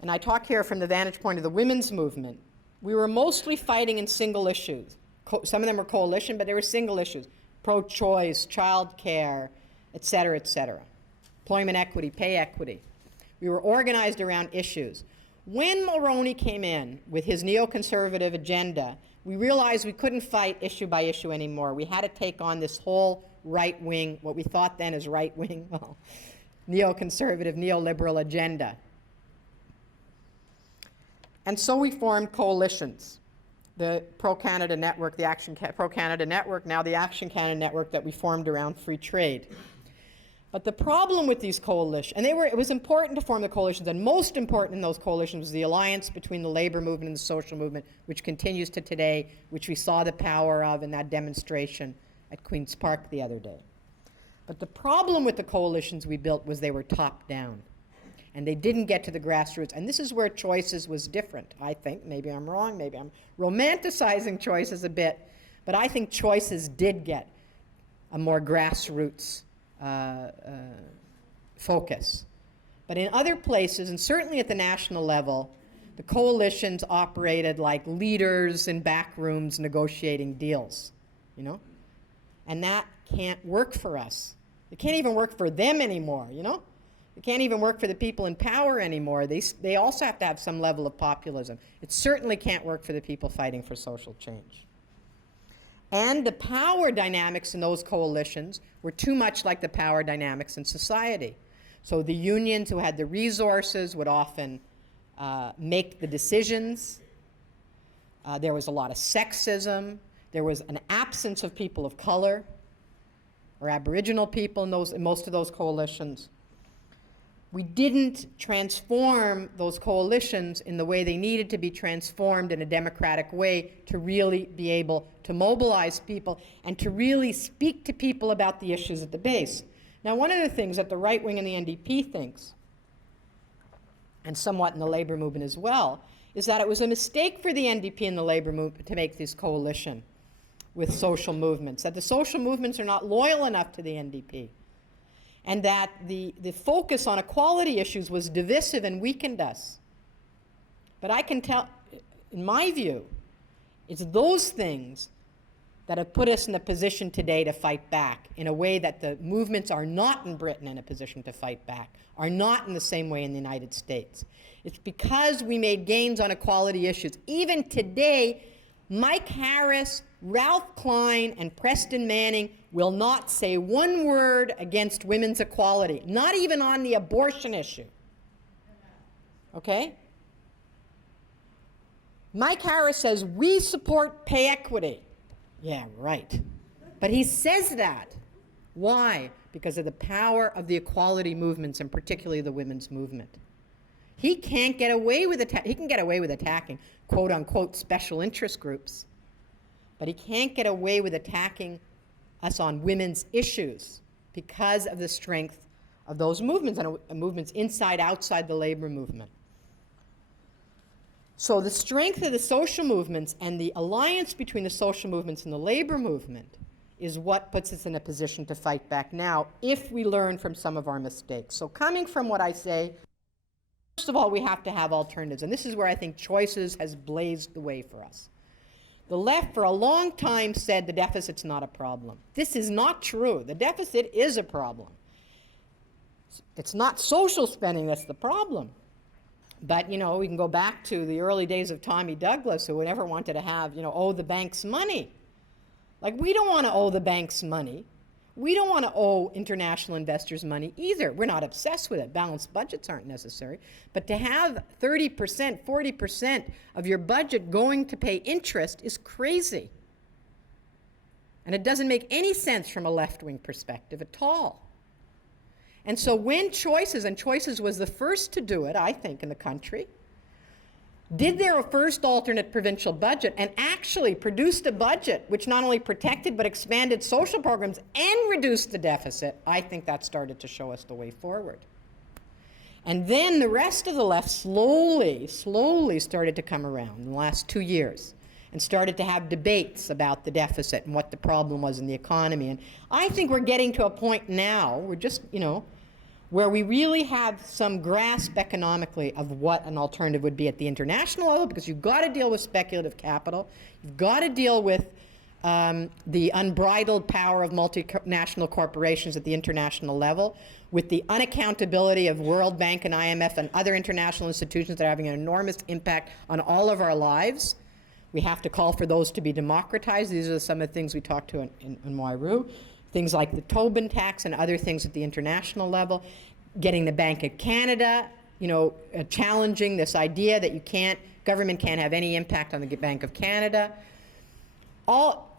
and I talk here from the vantage point of the women's movement, we were mostly fighting in single issues. Some of them were coalition, but they were single issues. Pro-choice, child care, et cetera, et cetera. Employment equity, pay equity. We were organized around issues. When Mulroney came in with his neoconservative agenda, we realized we couldn't fight issue by issue anymore. We had to take on this whole right wing, what we thought then as right wing, well, neoconservative, neoliberal agenda. And so we formed coalitions. The Pro-Canada Network, the Pro-Canada Network, now the Action Canada Network that we formed around free trade. But the problem with these coalitions, and it was important to form the coalitions, and most important in those coalitions was the alliance between the labor movement and the social movement, which continues to today, which we saw the power of in that demonstration at Queen's Park the other day. But the problem with the coalitions we built was they were top-down, and they didn't get to the grassroots. And this is where Choices was different, I think. Maybe I'm wrong, maybe I'm romanticizing Choices a bit, but I think Choices did get a more grassroots focus. But in other places, and certainly at the national level, the coalitions operated like leaders in back rooms negotiating deals, you know? And that can't work for us. It can't even work for them anymore, you know? It can't even work for the people in power anymore. They also have to have some level of populism. It certainly can't work for the people fighting for social change. And the power dynamics in those coalitions were too much like the power dynamics in society. So the unions who had the resources would often make the decisions. There was a lot of sexism. There was an absence of people of color or Aboriginal people in most of those coalitions. We didn't transform those coalitions in the way they needed to be transformed in a democratic way to really be able to mobilize people and to really speak to people about the issues at the base. Now, one of the things that the right wing and the NDP thinks, and somewhat in the labor movement as well, is that it was a mistake for the NDP and the labor movement to make this coalition with social movements, that the social movements are not loyal enough to the NDP, and that the focus on equality issues was divisive and weakened us. But I can tell, in my view, it's those things that have put us in the position today to fight back in a way that the movements are not in Britain in a position to fight back, are not in the same way in the United States. It's because we made gains on equality issues. Even today, Mike Harris, Ralph Klein, and Preston Manning will not say one word against women's equality, not even on the abortion issue. Okay? Mike Harris says, we support pay equity. Yeah, right. But he says that. Why? Because of the power of the equality movements, and particularly the women's movement. He can't get away with he can get away with attacking quote-unquote special interest groups, but he can't get away with attacking us on women's issues because of the strength of those movements and movements inside, outside the labor movement. So the strength of the social movements and the alliance between the social movements and the labor movement is what puts us in a position to fight back now if we learn from some of our mistakes. So coming from what I say, first of all, we have to have alternatives, and this is where I think Choices has blazed the way for us. The left for a long time said the deficit's not a problem. This is not true. The deficit is a problem. It's not social spending that's the problem. But, you know, we can go back to the early days of Tommy Douglas, who never wanted to have, you know, owe the banks money. Like, we don't want to owe the banks money. We don't want to owe international investors money either. We're not obsessed with it. Balanced budgets aren't necessary. But to have 30%, 40% of your budget going to pay interest is crazy. And it doesn't make any sense from a left-wing perspective at all. And so when Choices, and Choices was the first to do it, I think, in the country, did their first alternate provincial budget and actually produced a budget which not only protected but expanded social programs and reduced the deficit, I think that started to show us the way forward. And then the rest of the left slowly started to come around in the last 2 years and started to have debates about the deficit and what the problem was in the economy. And I think we're getting to a point now, we're just, you know, where we really have some grasp economically of what an alternative would be at the international level, because you've got to deal with speculative capital, you've got to deal with the unbridled power of multinational corporations at the international level, with the unaccountability of World Bank and IMF and other international institutions that are having an enormous impact on all of our lives. We have to call for those to be democratized. These are some of the things we talked to in Wairau. Things like the Tobin tax and other things at the international level. Getting the Bank of Canada, challenging this idea that government can't have any impact on the Bank of Canada. All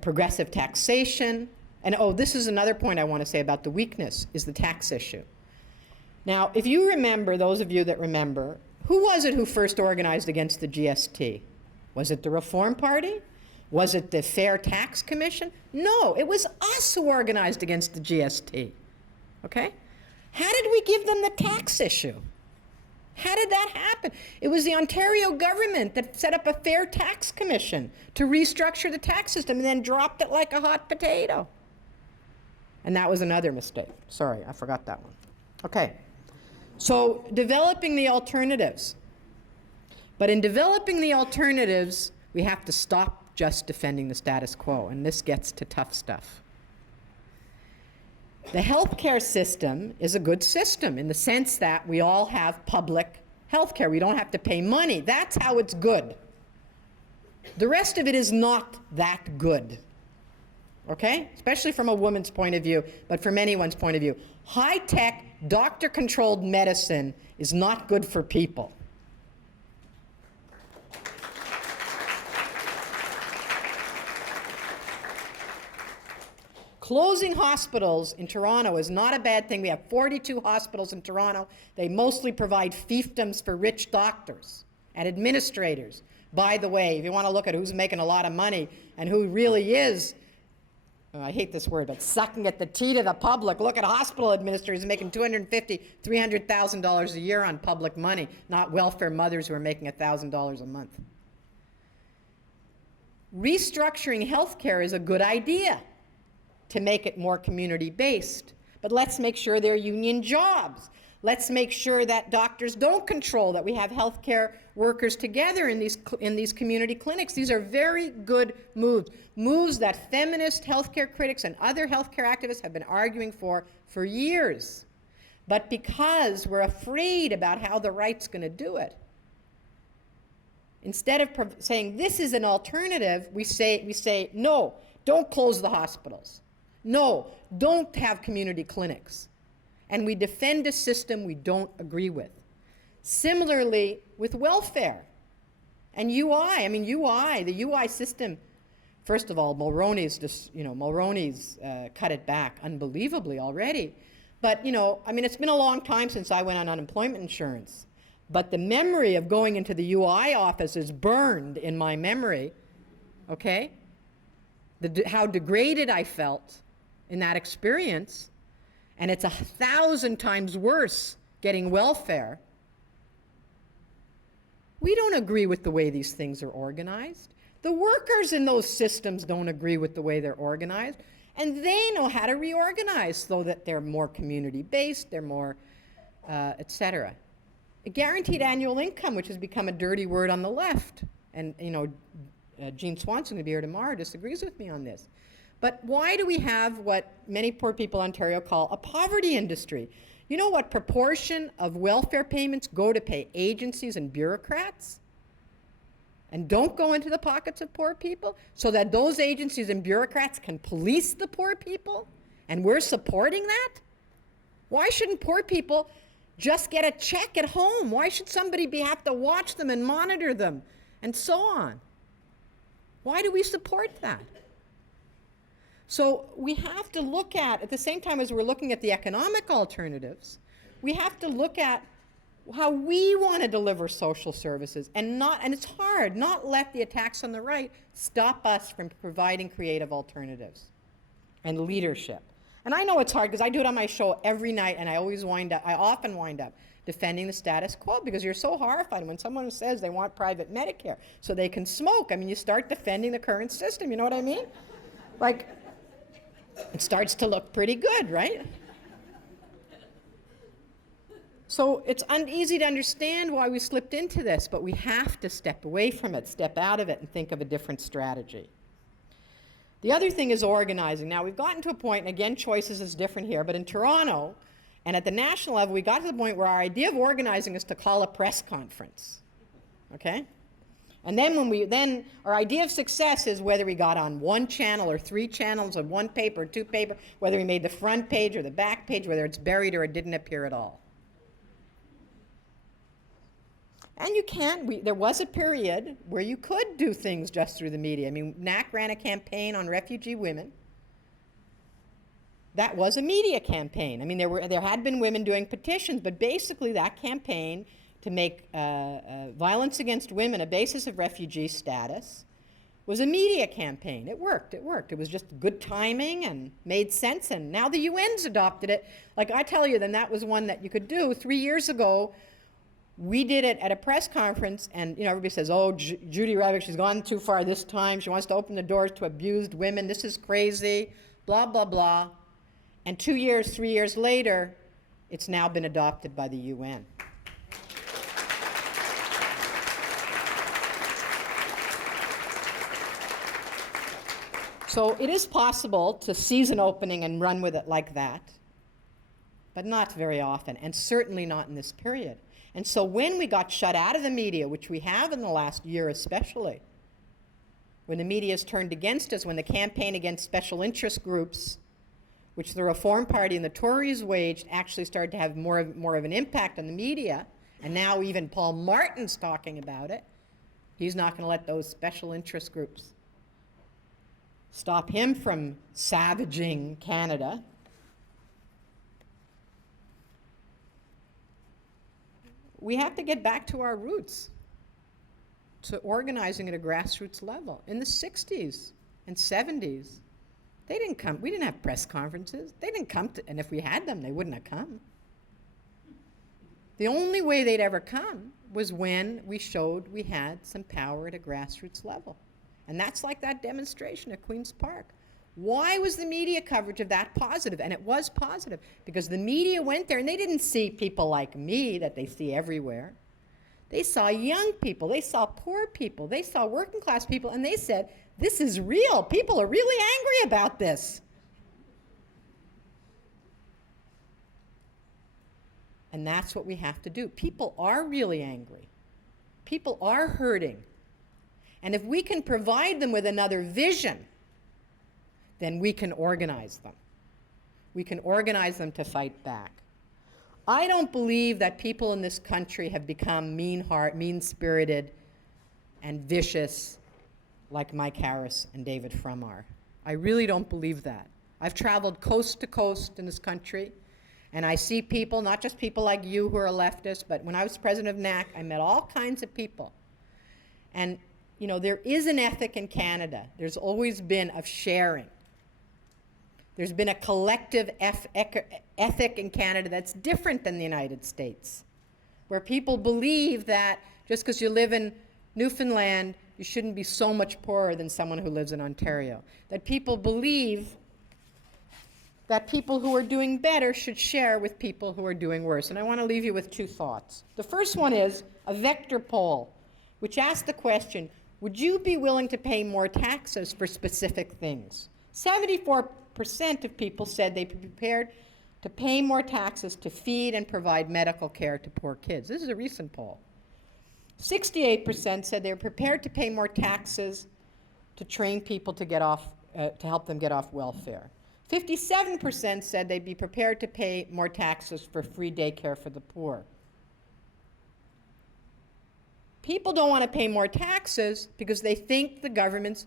progressive taxation. And this is another point I want to say about the weakness, is the tax issue. Now, if you remember, those of you that remember, who was it who first organized against the GST? Was it the Reform Party? Was it the Fair Tax Commission? No, it was us who organized against the GST. Okay? How did we give them the tax issue? How did that happen? It was the Ontario government that set up a Fair Tax Commission to restructure the tax system and then dropped it like a hot potato. And that was another mistake. Sorry, I forgot that one. Okay, so developing the alternatives. But in developing the alternatives, we have to stop just defending the status quo, and this gets to tough stuff. The healthcare system is a good system in the sense that we all have public healthcare. We don't have to pay money. That's how it's good. The rest of it is not that good. Okay? Especially from a woman's point of view, but from anyone's point of view. High-tech, doctor-controlled medicine is not good for people. Closing hospitals in Toronto is not a bad thing. We have 42 hospitals in Toronto. They mostly provide fiefdoms for rich doctors and administrators. By the way, if you want to look at who's making a lot of money and who really is, I hate this word, but sucking at the teat of the public, look at hospital administrators making $250,000, $300,000 a year on public money, not welfare mothers who are making $1,000 a month. Restructuring healthcare is a good idea to make it more community-based. But let's make sure they're union jobs. Let's make sure that doctors don't control, that we have healthcare workers together in these community clinics. These are very good moves that feminist healthcare critics and other healthcare activists have been arguing for years. But because we're afraid about how the right's going to do it, instead of saying this is an alternative, we say no, don't close the hospitals. No, don't have community clinics. And we defend a system we don't agree with. Similarly with welfare and UI. The UI system, first of all, Mulroney's cut it back unbelievably already. But, it's been a long time since I went on unemployment insurance. But the memory of going into the UI office is burned in my memory, okay? How degraded I felt in that experience, and it's 1,000 times worse getting welfare. We don't agree with the way these things are organized. The workers in those systems don't agree with the way they're organized, and they know how to reorganize so that they're more community-based, they're more, et cetera. A guaranteed annual income, which has become a dirty word on the left, and Jean Swanson, who'll be here tomorrow, disagrees with me on this. But why do we have what many poor people in Ontario call a poverty industry? You know what proportion of welfare payments go to pay agencies and bureaucrats and don't go into the pockets of poor people, so that those agencies and bureaucrats can police the poor people, and we're supporting that? Why shouldn't poor people just get a check at home? Why should somebody have to watch them and monitor them and so on? Why do we support that? So we have to look at the same time as we're looking at the economic alternatives, we have to look at how we want to deliver social services and it's hard, not let the attacks on the right stop us from providing creative alternatives and leadership. And I know it's hard because I do it on my show every night, and I often wind up defending the status quo, because you're so horrified when someone says they want private Medicare so they can smoke. You start defending the current system, you know what I mean? Like, it starts to look pretty good, right? So it's uneasy to understand why we slipped into this, but we have to step away from it, step out of it, and think of a different strategy. The other thing is organizing. Now, we've gotten to a point, and again, choices is different here, but in Toronto, and at the national level, we got to the point where our idea of organizing is to call a press conference, okay? And then our idea of success is whether we got on one channel or three channels or one paper or two paper, whether we made the front page or the back page, whether it's buried or it didn't appear at all. And you can't, there was a period where you could do things just through the media. I mean, NAC ran a campaign on refugee women. That was a media campaign. I mean, there had been women doing petitions, but basically that campaign to make violence against women a basis of refugee status was a media campaign. It worked, it worked. It was just good timing and made sense, and now the UN's adopted it. Like I tell you, then that was one that you could do. 3 years ago, we did it at a press conference, and everybody says, oh, Judy Rebick, she's gone too far this time. She wants to open the doors to abused women. This is crazy, blah, blah, blah. And 2 years, 3 years later, it's now been adopted by the UN. So it is possible to seize an opening and run with it like that, but not very often, and certainly not in this period. And so when we got shut out of the media, which we have in the last year especially, when the media is turned against us, when the campaign against special interest groups, which the Reform Party and the Tories waged, actually started to have more of an impact on the media, and now even Paul Martin's talking about it, he's not going to let those special interest groups stop him from savaging Canada. We have to get back to our roots, to organizing at a grassroots level. In the 60s and 70s, they didn't come. We didn't have press conferences. They didn't come to, and if we had them, they wouldn't have come. The only way they'd ever come was when we showed we had some power at a grassroots level. And that's like that demonstration at Queen's Park. Why was the media coverage of that positive? And it was positive because the media went there and they didn't see people like me that they see everywhere. They saw young people, they saw poor people, they saw working class people, and they said, this is real. People are really angry about this. And that's what we have to do. People are really angry. People are hurting. And if we can provide them with another vision, then we can organize them. We can organize them to fight back. I don't believe that people in this country have become mean-spirited and vicious like Mike Harris and David Frum are. I really don't believe that. I've traveled coast to coast in this country, and I see people, not just people like you who are leftists, but when I was president of NAC, I met all kinds of people. And there is an ethic in Canada. There's always been of sharing. There's been a collective ethic in Canada that's different than the United States, where people believe that just because you live in Newfoundland, you shouldn't be so much poorer than someone who lives in Ontario. That people believe that people who are doing better should share with people who are doing worse. And I want to leave you with two thoughts. The first one is a vector poll, which asks the question, would you be willing to pay more taxes for specific things? 74% of people said they'd be prepared to pay more taxes to feed and provide medical care to poor kids. This is a recent poll. 68% said they were prepared to pay more taxes to train people to get off, to help them get off welfare. 57% said they'd be prepared to pay more taxes for free daycare for the poor. People don't want to pay more taxes because they think the government's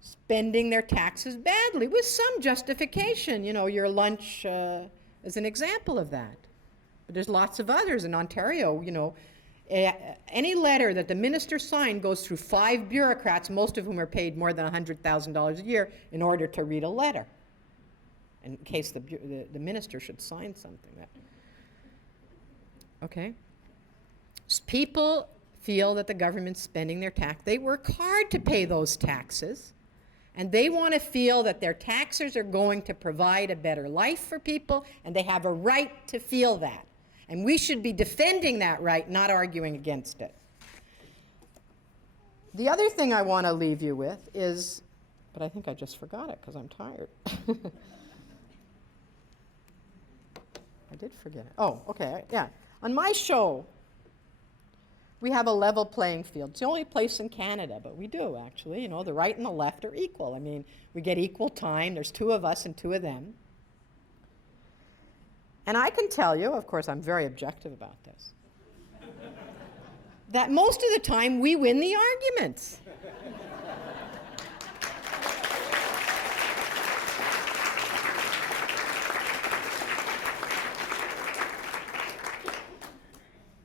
spending their taxes badly, with some justification. Your lunch is an example of that. But there's lots of others in Ontario. Any letter that the minister signed goes through 5 bureaucrats, most of whom are paid more than $100,000 a year in order to read a letter, in case the minister should sign something. Okay? People feel that the government's spending their tax. They work hard to pay those taxes, and they want to feel that their taxes are going to provide a better life for people, and they have a right to feel that. And we should be defending that right, not arguing against it. The other thing I want to leave you with is, but I think I just forgot it because I'm tired. I did forget it. Oh, okay, yeah. On my show, we have a level playing field. It's the only place in Canada, but we do, actually. You know, the right and the left are equal. I mean, we get equal time. There's 2 of us and 2 of them. And I can tell you, of course, I'm very objective about this, that most of the time we win the arguments.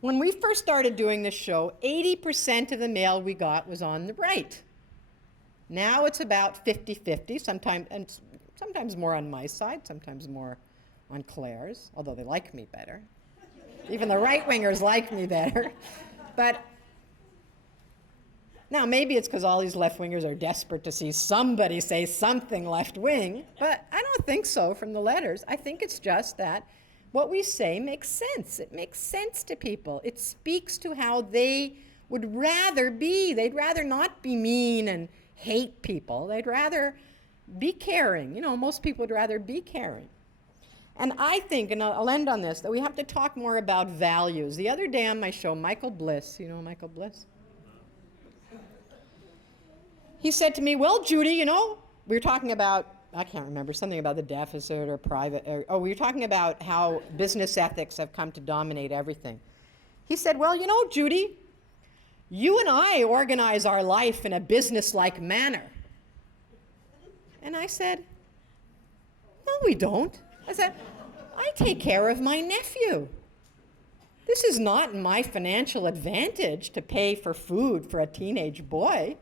When we first started doing this show, 80% of the mail we got was on the right. Now it's about 50-50, sometimes more on my side, sometimes more on Claire's, although they like me better. Even the right-wingers like me better. But now maybe it's because all these left-wingers are desperate to see somebody say something left-wing, but I don't think so from the letters. I think it's just that what we say makes sense. It makes sense to people. It speaks to how they would rather be. They'd rather not be mean and hate people. They'd rather be caring. You know, most people would rather be caring. And I think, and I'll end on this, that we have to talk more about values. The other day on my show, Michael Bliss, you know Michael Bliss? He said to me, well, Judy, you know, we were talking about, I can't remember, something about the deficit or we were talking about how business ethics have come to dominate everything. He said, well, you know, Judy, you and I organize our life in a business-like manner. And I said, no, we don't. I said, I take care of my nephew. This is not in my financial advantage to pay for food for a teenage boy.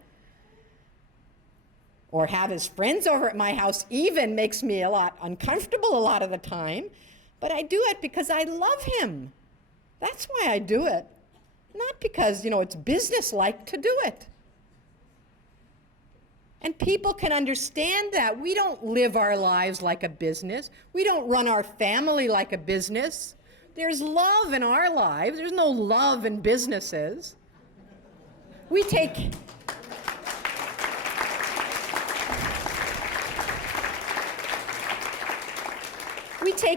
Or have his friends over at my house even makes me a lot uncomfortable a lot of the time. But I do it because I love him. That's why I do it. Not because, you know, it's business-like to do it. And people can understand that. We don't live our lives like a business. We don't run our family like a business. There's love in our lives. There's no love in businesses. We take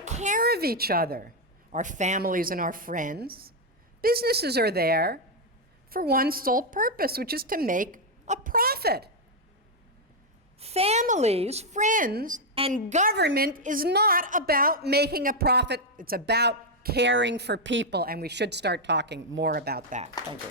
care of each other, our families and our friends. Businesses are there for one sole purpose, which is to make a profit. Families, friends, and government is not about making a profit. It's about caring for people, and we should start talking more about that. Thank you.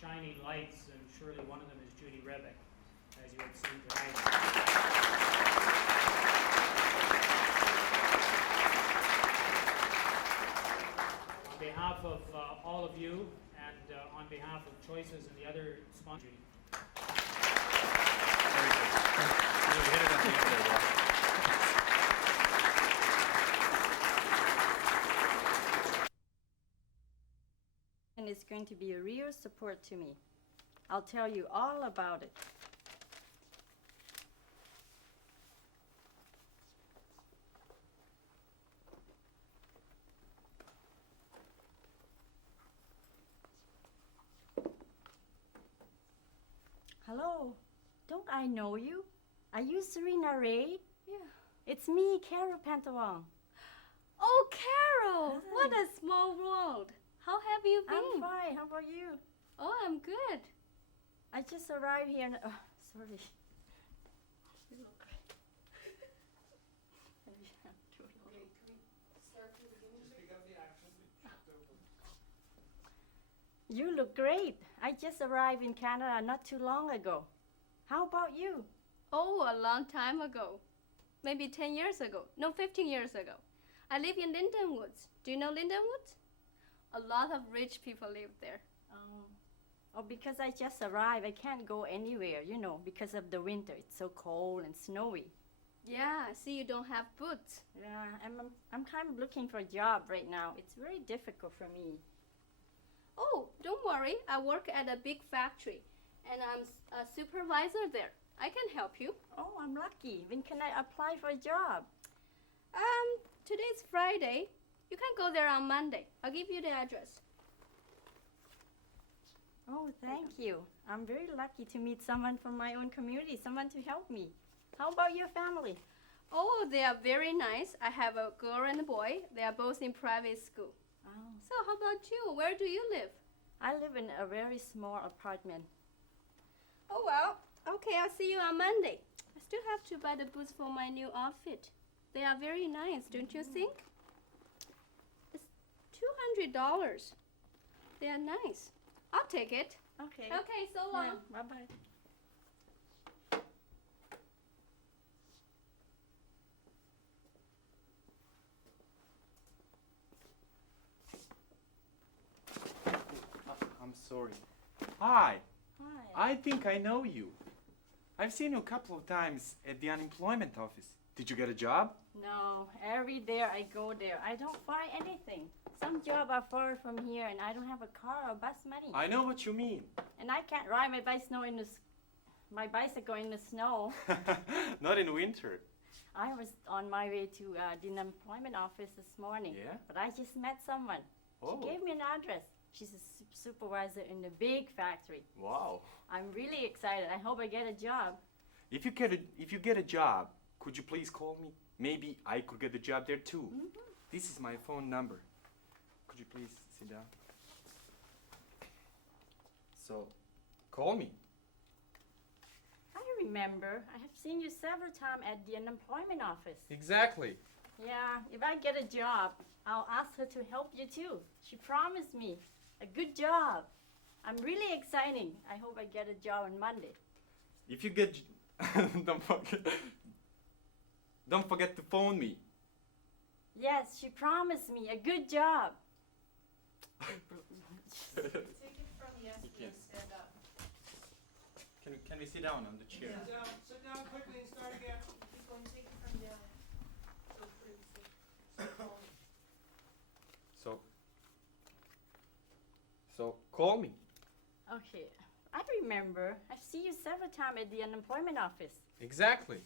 Shining lights, and surely one of them is Judy Rebick, as you have seen tonight. On behalf of all of you, and on behalf of Choices and the other sponsors, and it's going to be a real support to me. I'll tell you all about it. Hello, don't I know you? Are you Serena Ray? Yeah. It's me, Carol Pantawang. Oh, Carol! What a small world. How have you been? I'm fine. How about you? Oh, I'm good. I just arrived here. Oh, sorry. You look great. Maybe I'm too long. You look great. I just arrived in Canada not too long ago. How about you? Oh, a long time ago. Maybe 10 years ago. No, 15 years ago. I live in Lindenwoods. Do you know Lindenwoods? A lot of rich people live there. Oh, because I just arrived. I can't go anywhere, because of the winter. It's so cold and snowy. Yeah, I see you don't have boots. Yeah, I'm kind of looking for a job right now. It's very difficult for me. Oh, don't worry. I work at a big factory, and I'm a supervisor there. I can help you. Oh, I'm lucky. When can I apply for a job? Today's Friday. You can go there on Monday. I'll give you the address. Oh, thank you. I'm very lucky to meet someone from my own community, someone to help me. How about your family? Oh, they are very nice. I have a girl and a boy. They are both in private school. Oh. So how about you? Where do you live? I live in a very small apartment. Oh, well. Okay, I'll see you on Monday. I still have to buy the boots for my new outfit. They are very nice, don't you think? It's $200. They are nice. I'll take it. Okay. Okay, so long. Yeah, bye-bye. I'm sorry. Hi. Hi. I think I know you. I've seen you a couple of times at the unemployment office. Did you get a job? No, every day I go there. I don't find anything. Some jobs are far from here, and I don't have a car or bus money. I know what you mean. And I can't ride my bicycle in the snow. Not in winter. I was on my way to the unemployment office this morning. Yeah? But I just met someone. Oh. She gave me an address. She's a supervisor in a big factory. Wow. I'm really excited. I hope I get a job. If you get a job, could you please call me? Maybe I could get a job there too. Mm-hmm. This is my phone number. Could you please sit down? So, call me. I remember. I have seen you several times at the unemployment office. Exactly. Yeah, if I get a job, I'll ask her to help you too. She promised me a good job. I'm really excited. I hope I get a job on Monday. If you get, don't forget to phone me. Yes, she promised me a good job. Take it from yesterday, stand up. Can we sit down on the chair? Sit down quickly and start again. Keep going, take it from down. So please, So call me. Okay, I remember. I've seen you several times at the unemployment office. Exactly.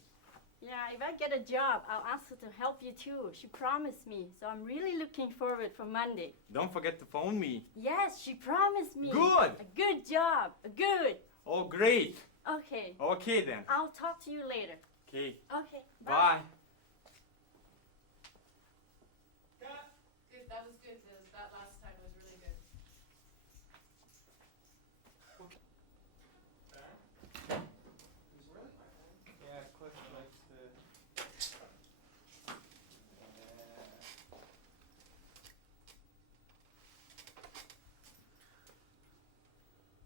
Yeah, if I get a job, I'll ask her to help you too. She promised me, so I'm really looking forward for Monday. Don't forget to phone me. Yes, she promised me. Good. A good job. A good. Oh, great. Okay. Okay then. I'll talk to you later. Okay. Okay. Bye. good, that was good. That last time was really good. Yeah, Cliff likes to.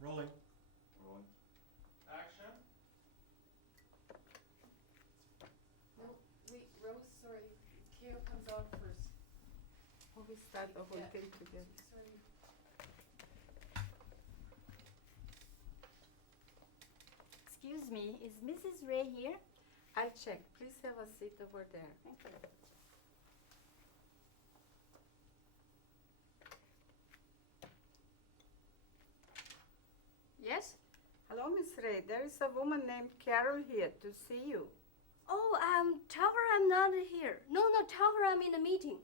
Rolling. Rolling. Action. No, wait, Rose, sorry. Kale comes on first. Oh, we start the whole Yeah. thing together. Sorry. Excuse me, is Mrs. Ray here? I'll check. Please have a seat over there. Thank you. Yes? Hello, Miss Ray. There is a woman named Carol here to see you. Oh, tell her I'm not here. No, tell her I'm in a meeting.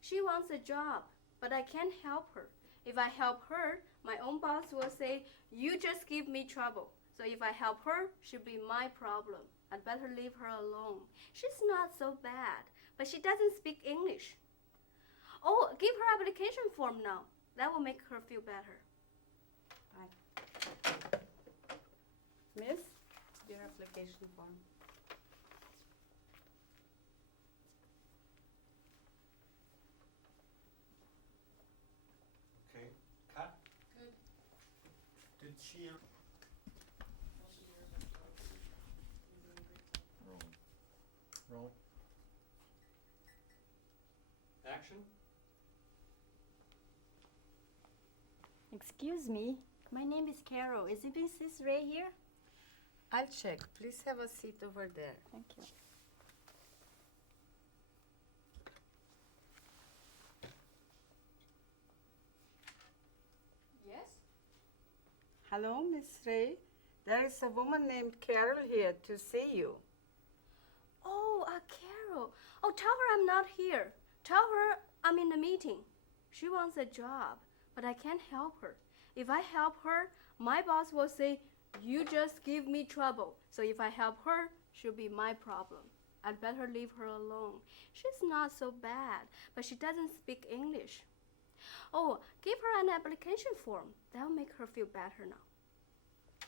She wants a job, but I can't help her. If I help her, my own boss will say, you just give me trouble. So if I help her, she'll be my problem. I'd better leave her alone. She's not so bad, but she doesn't speak English. Oh, give her application form now. That will make her feel better. Miss, your application form. Okay. Cut. Good. Did she? Rolling. Rolling. Action. Excuse me, My name is Carol. Is it Mrs. Ray here? I'll check. Please have a seat over there. Thank you. Yes? Hello, Miss Ray. There is a woman named Carol here to see you. Oh, Carol. Oh, tell her I'm not here. Tell her I'm in a meeting. She wants a job, but I can't help her. If I help her, my boss will say, you just give me trouble. So if I help her, she'll be my problem. I'd better leave her alone. She's not so bad, but she doesn't speak English. Oh, give her an application form. That'll make her feel better now.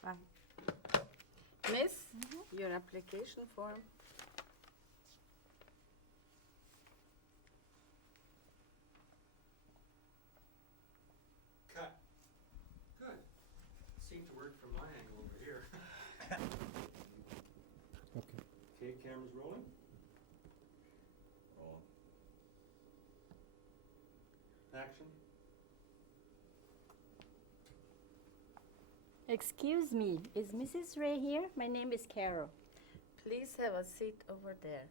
Fine. Miss, your application form. Cut. Good. Seemed to work from my angle over here. Okay. Okay, camera's rolling. Rolling. Action. Excuse me, is Mrs. Ray here? My name is Carol. Please have a seat over there.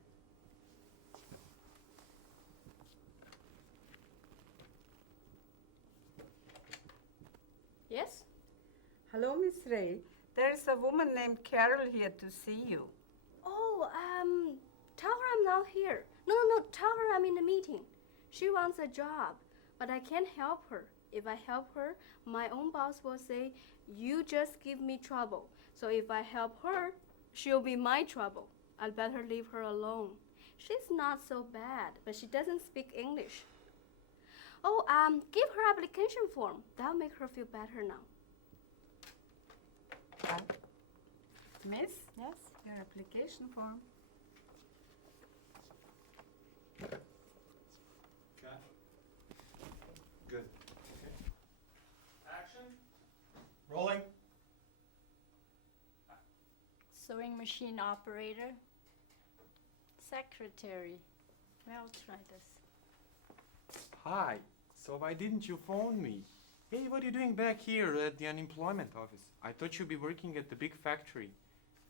Yes? Hello, Miss Ray. There is a woman named Carol here to see you. Oh, tell her I'm not here. No, tell her I'm in a meeting. She wants a job, but I can't help her. If I help her, my own boss will say, you just give me trouble. So if I help her, she'll be my trouble. I'd better leave her alone. She's not so bad, but she doesn't speak English. Oh, give her application form. That'll make her feel better now. Miss, Yes? your application form. Cut. Good. Okay. Action. Rolling. Sewing machine operator. Secretary. Well, try this. Hi. So why didn't you phone me? Hey, what are you doing back here at the unemployment office? I thought you'd be working at the big factory.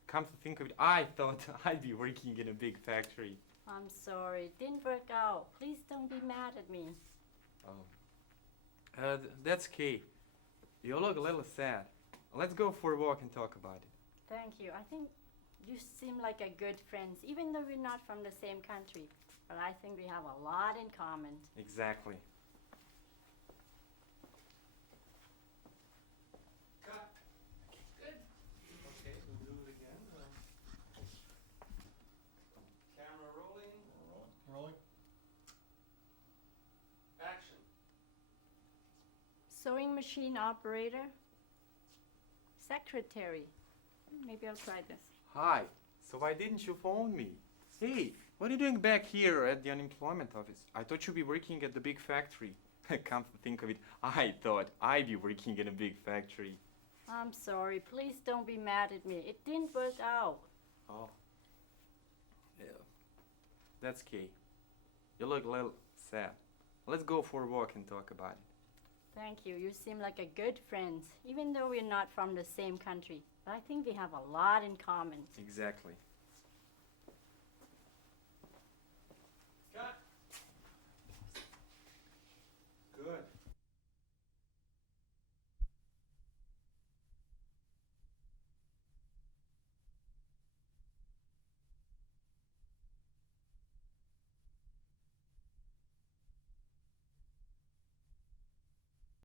Come to think of it, I thought I'd be working in a big factory. I'm sorry, it didn't work out. Please don't be mad at me. Oh. That's okay. You look a little sad. Let's go for a walk and talk about it. Thank you. I think you seem like a good friend, even though we're not from the same country. But I think we have a lot in common. Exactly. Cut. Good. Okay, we'll do it again. Camera rolling. Rolling. Action. Sewing machine operator. Secretary. Maybe I'll try this. Hi. So why didn't you phone me? Hey, what are you doing back here at the unemployment office? I thought you'd be working at the big factory. Come to think of it, I thought I'd be working in a big factory. I'm sorry. Please don't be mad at me. It didn't work out. Oh. Yeah. That's okay. You look a little sad. Let's go for a walk and talk about it. Thank you. You seem like a good friend, even though we're not from the same country. But I think we have a lot in common. Exactly.